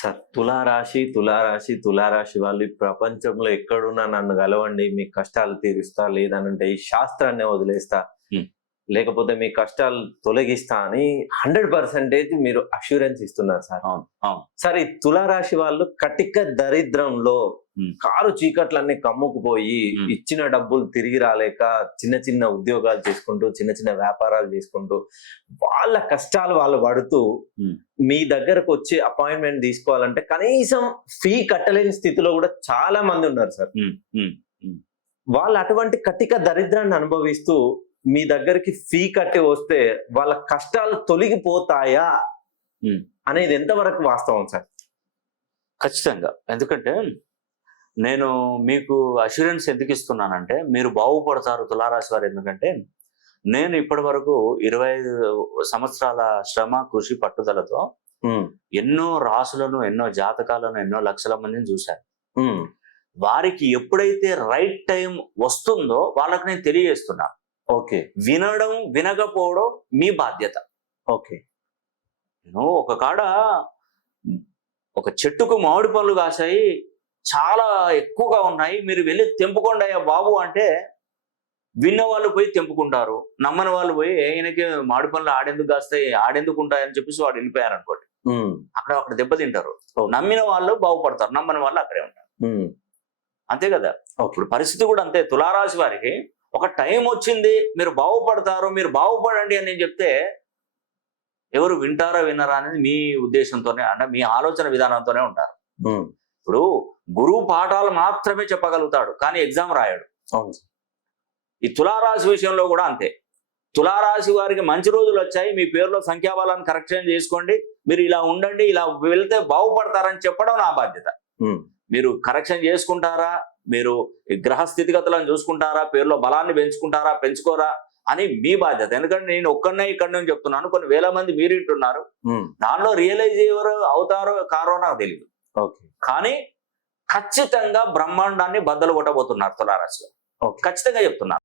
Sir తులారాశి వాళ్ళు ఈ ప్రపంచంలో ఎక్కడున్నా నన్ను కలవండి, మీ కష్టాలు తీరుస్తా, లేదనంటే ఈ శాస్త్రాన్ని వదిలేస్తా, హ్మ్. లేకపోతే మీ కష్టాలు తొలగిస్తా అని 100% మీరు అష్యూరెన్స్ ఇస్తున్నారు సార్. అవును, అవును. సార్, ఈ తులారాశి వాళ్ళు కటిక దరిద్రంలో హ్మ్. కారు చీకట్లన్నీ కమ్ముకుపోయి హ్మ్. ఇచ్చిన డబ్బులు తిరిగి రాలేక చిన్న చిన్న ఉద్యోగాలు చేసుకుంటూ, చిన్న చిన్న వ్యాపారాలు చేసుకుంటూ, వాళ్ళ కష్టాలు వాళ్ళు పడుతూ హ్మ్. మీ దగ్గరకు వచ్చి అపాయింట్మెంట్ తీసుకోవాలంటే కనీసం ఫీ కట్టలేని స్థితిలో కూడా చాలా మంది ఉన్నారు సార్. హ్మ్. హ్మ్. హ్మ్. వాళ్ళు అటువంటి కటిక దరిద్రాన్ని అనుభవిస్తూ మీ దగ్గరికి ఫీ కట్టి వస్తే వాళ్ళ కష్టాలు తొలగిపోతాయా హ్మ్. అనేది ఎంతవరకు వాస్తవం సార్? ఖచ్చితంగా. ఎందుకంటే నేను మీకు అష్యూరెన్స్ ఎందుకు ఇస్తున్నానంటే మీరు బాగుపడతారు తులారాశి వారు. ఎందుకంటే నేను ఇప్పటి వరకు 25 సంవత్సరాల శ్రమ, కృషి, పట్టుదలతో ఉమ్, ఎన్నో రాసులను, ఎన్నో జాతకాలను, ఎన్నో లక్షల మందిని చూశాను. ఉమ్, వారికి ఎప్పుడైతే రైట్ టైం వస్తుందో వాళ్ళకి నేను తెలియజేస్తున్నాను. ఓకే, వినడం, వినకపోవడం మీ బాధ్యత. ఓకే, నేను ఒక కాడ ఒక చెట్టుకు మామిడి పళ్ళు కాసాయి, చాలా ఎక్కువగా ఉన్నాయి, మీరు వెళ్ళి తెంపుకోండి అయ్యా బాబు అంటే విన్న వాళ్ళు పోయి తెంపుకుంటారు, నమ్మని వాళ్ళు పోయి ఈయనకి మామిడి పళ్ళు ఆడెందుకు కాస్తాయి, ఆడెందుకు ఉంటాయని చెప్పేసి వాడు వెళ్ళిపోయారు అనుకోండి. ఉమ్, అక్కడ దెబ్బతింటారు. ఓకే, నమ్మిన వాళ్ళు బాగుపడతారు, నమ్మని వాళ్ళు అక్కడే ఉంటారు. ఉమ్, అంతే కదా. ఓకే, ఇప్పుడు పరిస్థితి కూడా అంతే. తులారాశి వారికి ఒక టైం వచ్చింది, మీరు బాగుపడతారు, మీరు బాగుపడండి అని నేను చెప్తే ఎవరు వింటారా వినరా అనేది మీ ఉద్దేశంతోనే, అంటే మీ ఆలోచన విధానంతోనే ఉంటారు. ఉమ్, ఇప్పుడు గురువు పాఠాలు మాత్రమే చెప్పగలుగుతాడు, కానీ ఎగ్జామ్ రాయడు. అవును సార్. ఈ తులారాశి విషయంలో కూడా అంతే. తులారాశి వారికి మంచి రోజులు వచ్చాయి, మీ పేరులో సంఖ్యాబలాన్ని కరెక్షన్ చేసుకోండి, మీరు ఇలా ఉండండి, ఇలా వెళ్తే బాగుపడతారని చెప్పడం నా బాధ్యత. ఉమ్, మీరు కరెక్షన్ చేసుకుంటారా, మీరు గ్రహ స్థితిగతులను చూసుకుంటారా, పేరులో బలాన్ని పెంచుకుంటారా, పెంచుకోరా అని మీ బాధ్యత. ఎందుకంటే నేను ఒక్కడనే ఇక్కడ నుంచి చెప్తున్నాను, కొన్ని వేల మంది మీరు వింటున్నారు. ఉమ్, దానిలో రియలైజ్ ఎవరు అవుతారో కారో నాకు తెలియదు, ఓకే, కానీ ఖచ్చితంగా బ్రహ్మాండాన్ని బద్దలు కొట్టబోతున్నారు తులారాశిలో. ఓకే. ఖచ్చితంగా చెప్తున్నారు.